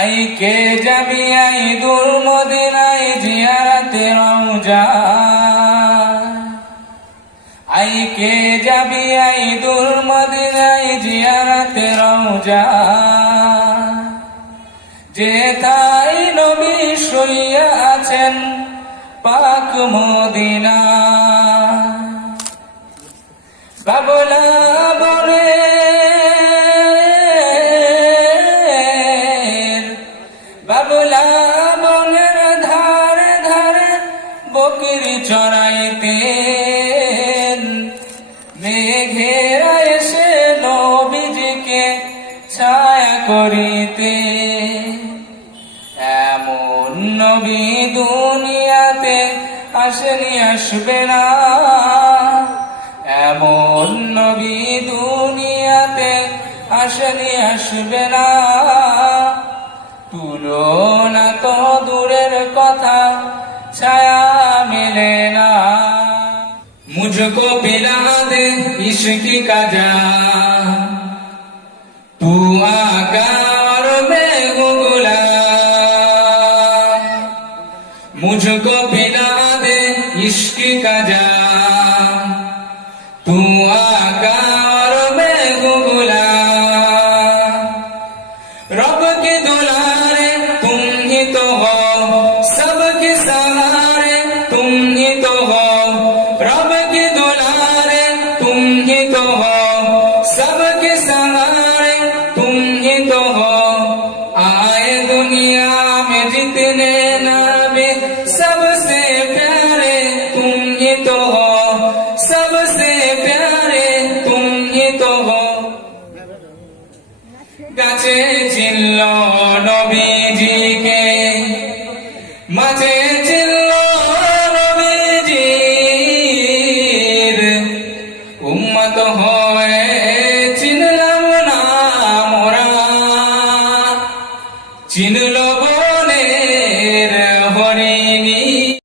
আইকে যাবি আই দূর মদিনায় জিয়ারতে রওজা, আইকে যাবি আই দূর মদিনায় জিয়ারতে রওজা, যেথায় নবী শুইয়া আছেন পাক মদিনা। বাবলা বনে বাবলা বনের ধারে ধারে বকরি চড়াইতেন, মেঘেরা এসে নবীজিকে ছায়া করিতে। এমন নবী দুনিয়াতে আসেনি, আসবে না। এমন নবী দুনিয়াতে আসেনি, আসবে না। তুলনা তো দূরের কথা, ছায়া মেলে না। মুঝকো पिला दे इश्क का जाम, तू आका और मैं हूँ गुलाम। मुझको पिला दे इश्क का जाम, तू आका और मैं हूँ गुलाम। रब के दुलारे तुम ही तो हो, सबके सहारे तुम ही तो हो। रब के दुलारे तुम ही तो हो, सबके सहारे तुम ही तो हो। आए दुनिया में जितने नबी, सबसे प्यारे तुम ही तो हो, सबसे प्यारे तुम ही तो हो। গাছে চিনল নবীজিকে, মাঝে চিনল নবীজির উম্মত হয়ে চিনলাম না মোরা। চিনল